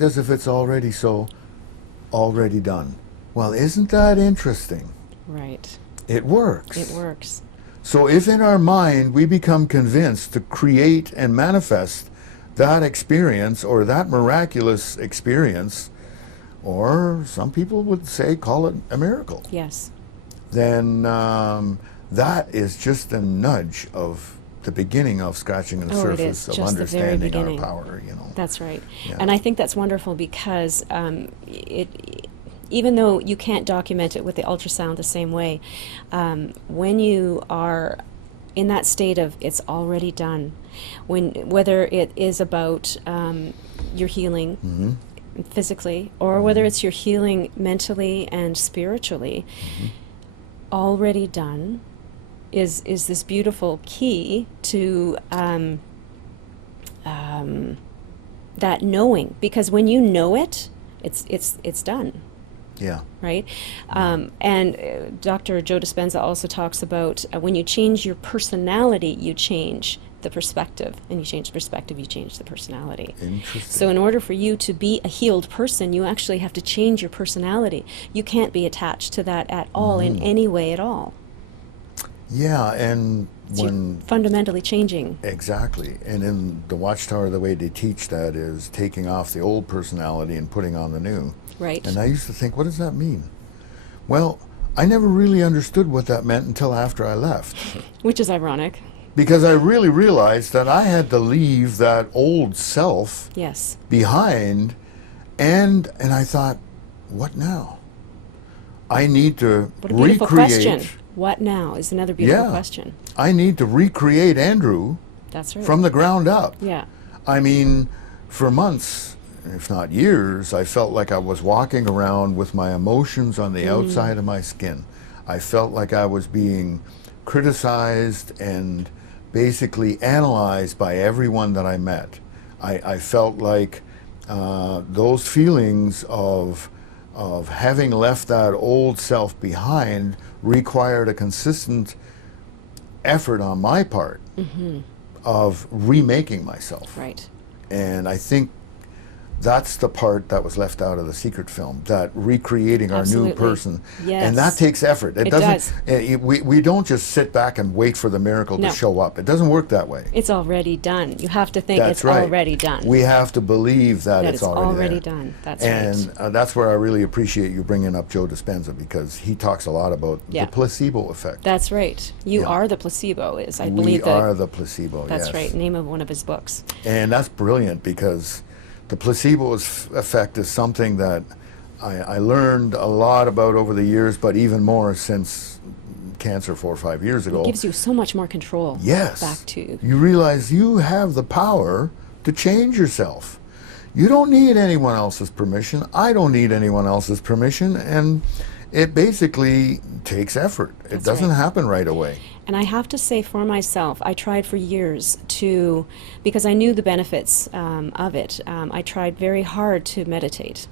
act as if it's already so, already done. Well, isn't that interesting? Right. It works. It works. So if in our mind we become convinced to create and manifest that experience or that miraculous experience, or some people would say call it a miracle, Yes. then that is just a nudge of the beginning of scratching the Oh, it surface is of just the very understanding our beginning. power, you know. That's right. Yeah. And I think that's wonderful because even though you can't document it with the ultrasound the same way, when you are in that state of it's already done, whether it is about your healing physically or whether it's your healing mentally and spiritually, already done is this beautiful key to that knowing, because when you know it, it's done. Yeah. Right? And Dr. Joe Dispenza also talks about when you change your personality, you change the perspective. And you change the perspective, you change the personality. Interesting. So in order for you to be a healed person, you actually have to change your personality. You can't be attached to that at all in any way at all. Yeah, and So you're fundamentally changing. Exactly. And in the Watchtower, the way they teach that is taking off the old personality and putting on the new. Right. And I used to think, what does that mean? Well, I never really understood what that meant until after I left. Which is ironic. Because I really realized that I had to leave that old self Yes. behind, and I thought, what now? I need to What a beautiful recreate. question. What now is another beautiful Yeah. question. I need to recreate Andrew That's right. from the ground up. Yeah. I mean, for months, if not years, I felt like I was walking around with my emotions on the outside of my skin. I felt like I was being criticized and basically analyzed by everyone that I met. I felt like those feelings of having left that old self behind required a consistent effort on my part of remaking myself. Right. And I think that's the part that was left out of the secret film, that recreating our new Absolutely. person. Yes. And that takes effort. It doesn't, we don't just sit back and wait for the miracle No. to show up. It doesn't work that way. It's already done. You have to think That's it's right. already done. We have to believe that, that it's already there. done. That's And right. that's where I really appreciate you bringing up Joe Dispenza, because he talks a lot about Yeah. the placebo effect. That's right. You Yeah. are the placebo, is I We believe are the placebo, that's yes. right. Name of one of his books. And that's brilliant, because the placebo effect is something that I learned a lot about over the years, but even more since cancer 4 or 5 years ago. It gives you so much more control. Yes. Back to. You realize you have the power to change yourself. You don't need anyone else's permission. I don't need anyone else's permission. And it basically takes effort. It That's doesn't right. happen right away. And I have to say for myself, I tried for years to, because I knew the benefits of it, I tried very hard to meditate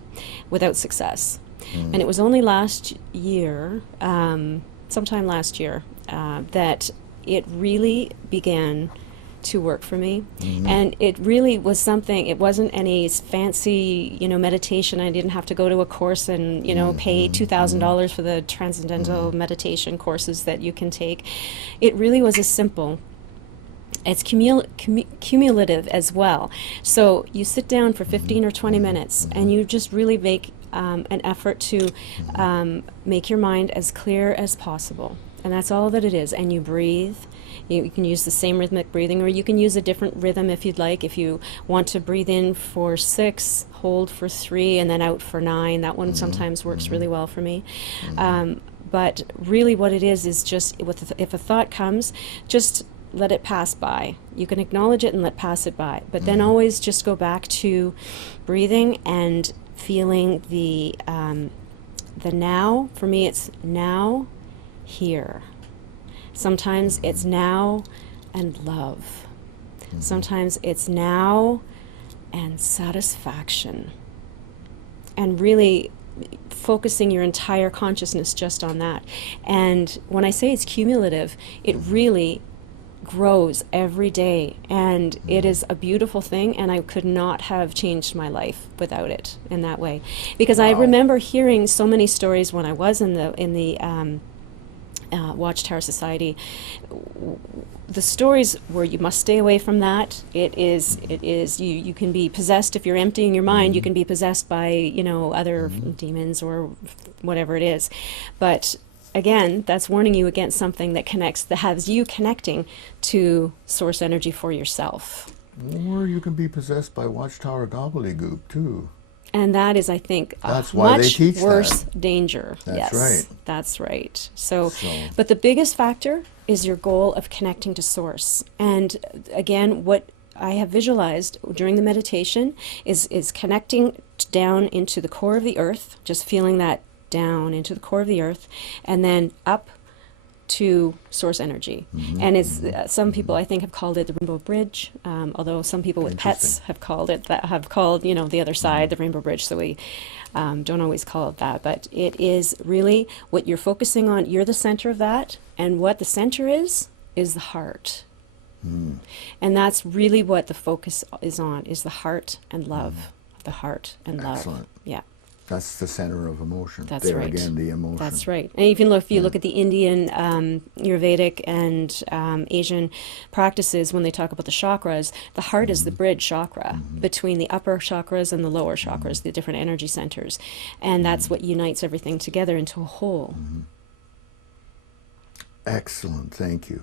without success. And it was only last year, sometime last year, that it really began to work for me. And it really was something, it wasn't any fancy, meditation. I didn't have to go to a course and, pay $2,000 for the transcendental meditation courses that you can take. It really was as simple. It's cumulative as well. So you sit down for 15 or 20 minutes and you just really make an effort to make your mind as clear as possible. And that's all that it is. And you breathe. You can use the same rhythmic breathing, or you can use a different rhythm if you'd like. If you want to breathe in for 6, hold for 3, and then out for 9. That one sometimes works really well for me. But really what it is just, if a thought comes, just let it pass by. You can acknowledge it and let pass it by. But then always just go back to breathing and feeling the now. For me, it's now, here. Sometimes it's now and love. Sometimes it's now and satisfaction. And really focusing your entire consciousness just on that. And when I say it's cumulative, it really grows every day, and it is a beautiful thing, and I could not have changed my life without it in that way. Because I Wow. remember hearing so many stories when I was in the Watchtower Society. The stories where you must stay away from that. It is you can be possessed if you're emptying your mind. You can be possessed by, you know, other demons or whatever it is. But again, that's warning you against something that has you connecting to source energy for yourself. Or you can be possessed by Watchtower gobbledygook too. And that is, I think, That's a why they much teach worse that. danger. That's Yes, right. that's right. So, So- but the biggest factor is your goal of connecting to source. And again, what I have visualized during the meditation is connecting down into the core of the earth, just feeling that down into the core of the earth, and then up to source energy. And it's some people, I think, have called it the Rainbow Bridge, although some people with pets have called it that, have called, you know, the other side the Rainbow Bridge, so we don't always call it that. But it is really what you're focusing on. You're the center of that, and what the center is the heart. And that's really what the focus is on, is the heart and love. The heart and love. Excellent. Yeah. That's the center of emotion. That's there right. again, the emotion. That's right. And even if you look at the Indian, Ayurvedic, and Asian practices, when they talk about the chakras, the heart is the bridge chakra between the upper chakras and the lower chakras, the different energy centers. And that's what unites everything together into a whole. Excellent. Thank you.